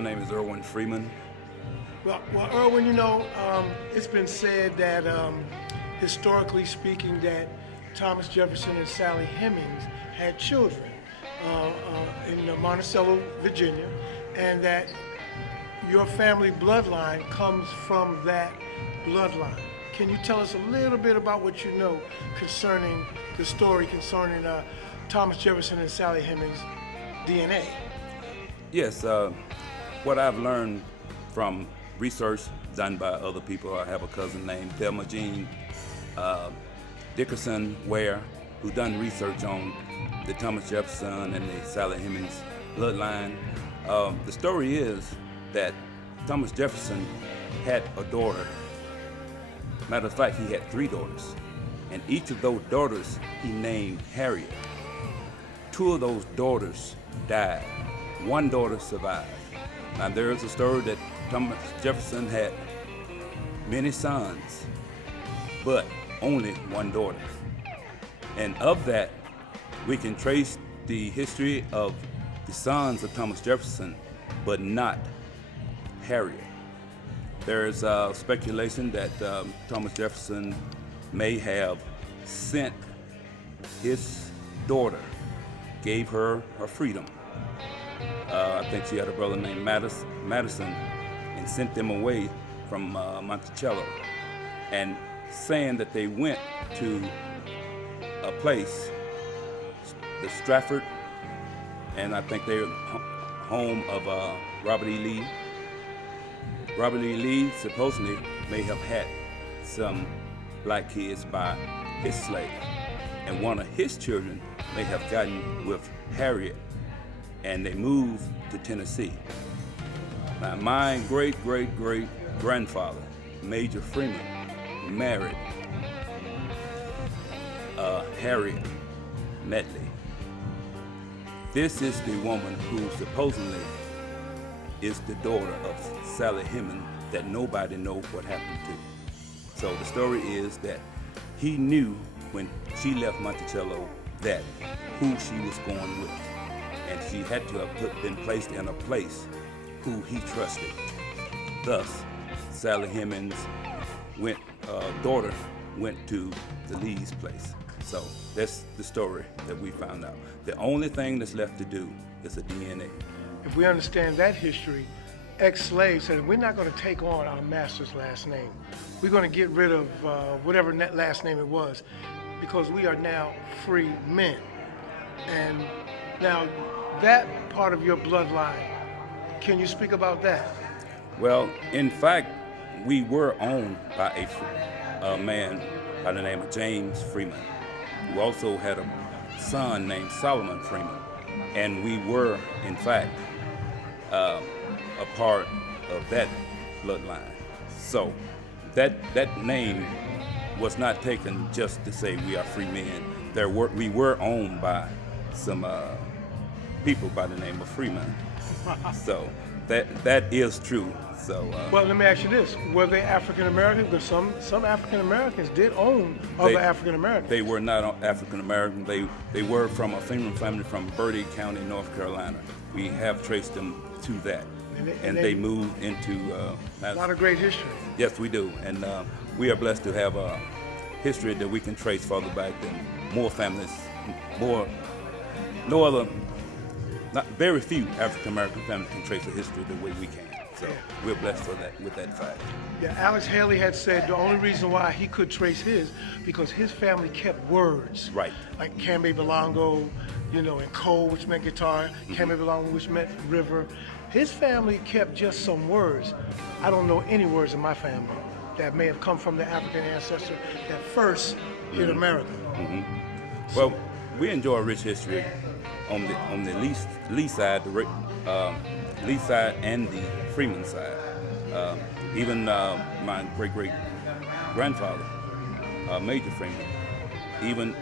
my name is Freeman. Well, Erwin, you know, it's been said that historically speaking that Thomas Jefferson and Sally Hemings had children in Monticello, Virginia, and that your family bloodline comes from that bloodline. Can you tell us a little bit about what you know concerning the story concerning Thomas Jefferson and Sally Hemings' DNA? Yes, what I've learned from research done by other people, I have a cousin named Thelma Jean Dickerson Ware, who done research on the Thomas Jefferson and the Sally Hemings bloodline. The story is that Thomas Jefferson had a daughter. Matter of fact, he had 3 daughters, and each of those daughters he named Harriet. 2 of those daughters died. 1 daughter survived. Now there is a story that Thomas Jefferson had many sons, but only 1 daughter. And of that, we can trace the history of the sons of Thomas Jefferson, but not Harriet. There is speculation that Thomas Jefferson may have sent his daughter, gave her freedom. I think she had a brother named Madison, and sent them away from Monticello, and saying that they went to a place, the Stratford, and I think they're home of Robert E. Lee. Robert E. Lee supposedly may have had some black kids by his slave, and one of his children may have gotten with Harriet, and they moved to Tennessee. Now, my great-great-great-grandfather, Major Freeman, married Harriet Medley. This is the woman who supposedly is the daughter of Sally Hemings that nobody knows what happened to. So the story is that he knew when she left Monticello that who she was going with, and she had to have been placed in a place who he trusted. Thus, Sally Hemings' daughter went to the Lee's place. So that's the story that we found out. The only thing that's left to do is a DNA. If we understand that history, ex-slaves said, we're not going to take on our master's last name. We're going to get rid of whatever last name it was, because we are now free men. And now that part of your bloodline, can you speak about that? Well, in fact, we were owned by a man by the name of James Freeman, who also had a son named Solomon Freeman. And we were, in fact, a part of that bloodline. So that name was not taken just to say we are free men. We were owned by some people by the name of Freeman. So that is true. So well, let me ask you this: were they African American? Because some African Americans did own other African Americans. They were not African American. They were from a Freeman family from Bertie County, North Carolina. We have traced them to that, and they moved into a lot of great history. Yes, we do, and we are blessed to have a history that we can trace farther back than more families, very few African American families can trace a history the way we can. So we're blessed for that, with that fact. Yeah, Alex Haley had said the only reason why he could trace his, because his family kept words. Right. Like Cambe Belongo, you know, and Cole, which meant guitar, Cambe Belongo, which meant river. His family kept just some words. I don't know any words in my family that may have come from the African ancestor that first hit America. Well, we enjoy a rich history on the Lee side, Lee side and the Freeman side. Even my great-great-grandfather, Major Freeman, even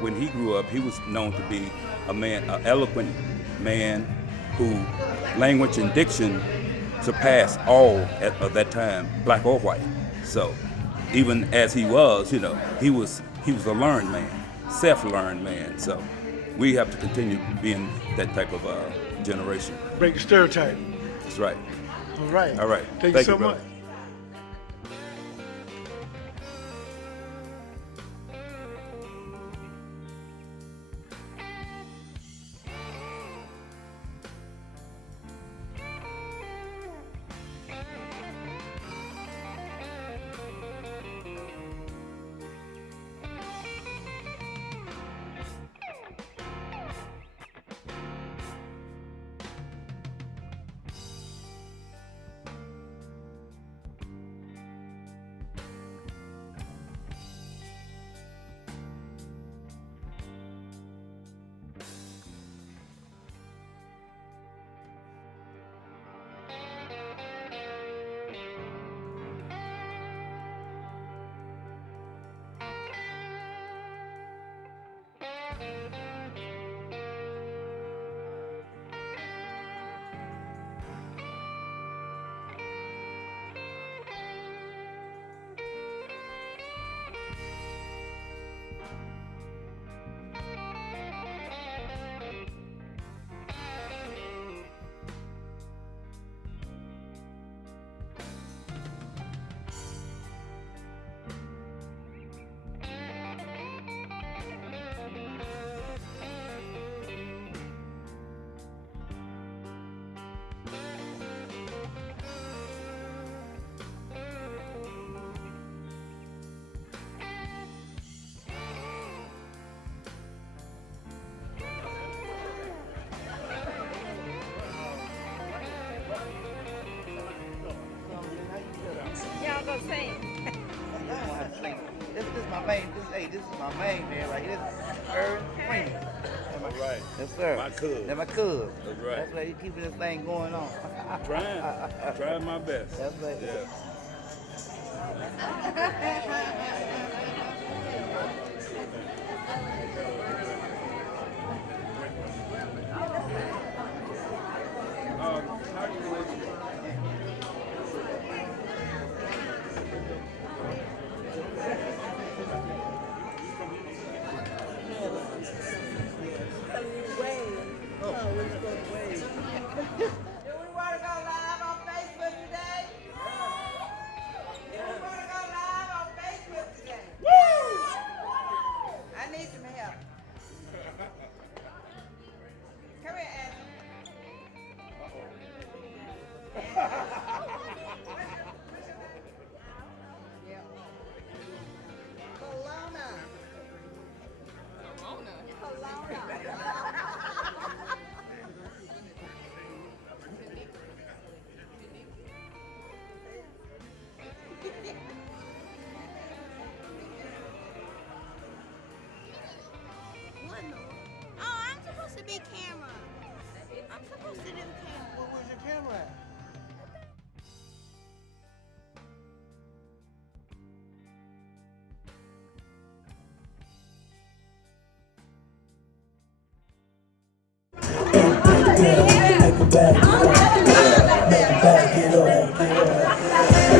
when he grew up, he was known to be an eloquent man who language and diction surpassed all of that time, black or white. So even as he was, you know, he was a learned man, self-learned man. So we have to continue being that type of generation. Break the stereotype. That's right. All right. All right. Thank you so brother. much. Y'all go sing. This is my main. This is my main man right here. This is Aaron Freeman. All right. Yes, sir. My cuz. That's my cuz. That's right. That's why you keeping this thing going on. Trying my best. That's right. Yeah. How you doing?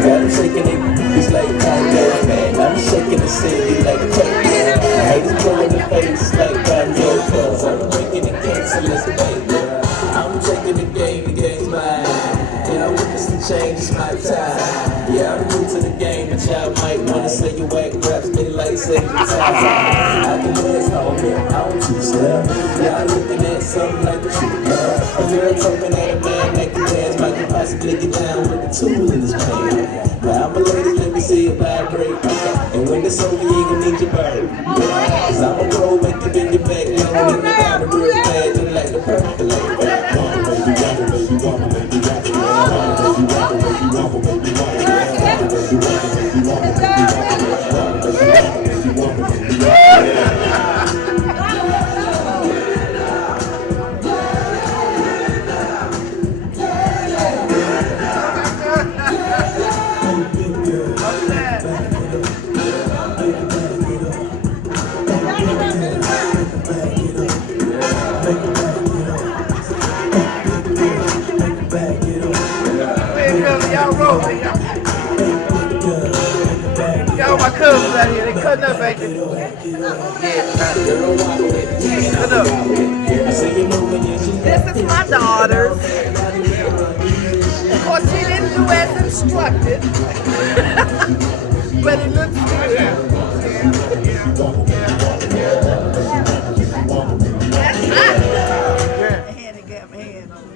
I'm shaking it, it's like Kanye, man. I'm shaking the city like Kanye. Haters blow in the face like Kanye, cause I'm breaking the case, so let's baby. I'm taking the game's mine. Yeah, I'm witness the change, it's my time. Yeah, I'm new to the game, but y'all might wanna say you whack raps, they like say the time. I can dance on me, I don't two-step. Yeah, I'm looking at something like a true girl. A girl talking at a man that can dance, might can possibly get down with the tool in his hand. But I'm a lady, let me see it vibrate. And when it's over, you ain't gonna need your bird. Cause I'm a roll, make it in your back, long in the bottom, real bad, just like the percolate. Y'all my cousins out here, they cutting up, baby. Cut up. This is my daughter. do as instructed, but it looks good. That's hot. Yeah. I had to get my hand on it.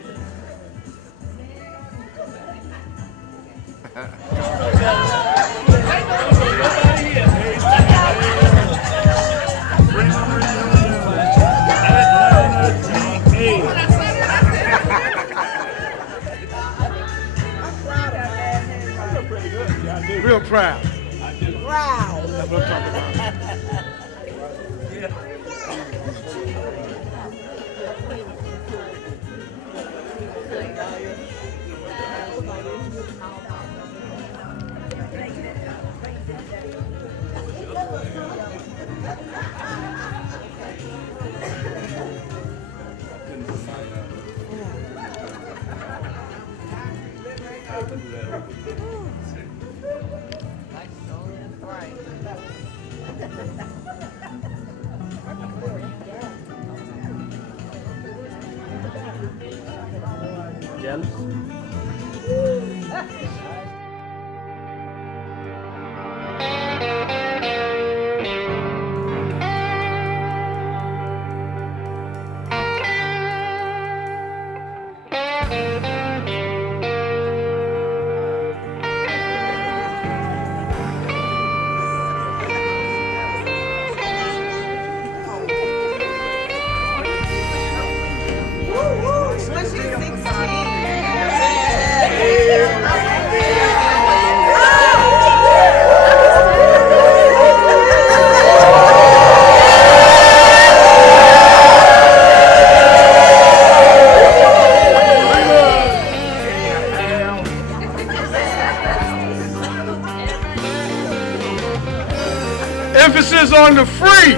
Real proud. Wow. That's what I'm talking about. Was she 16? Emphasis on the free.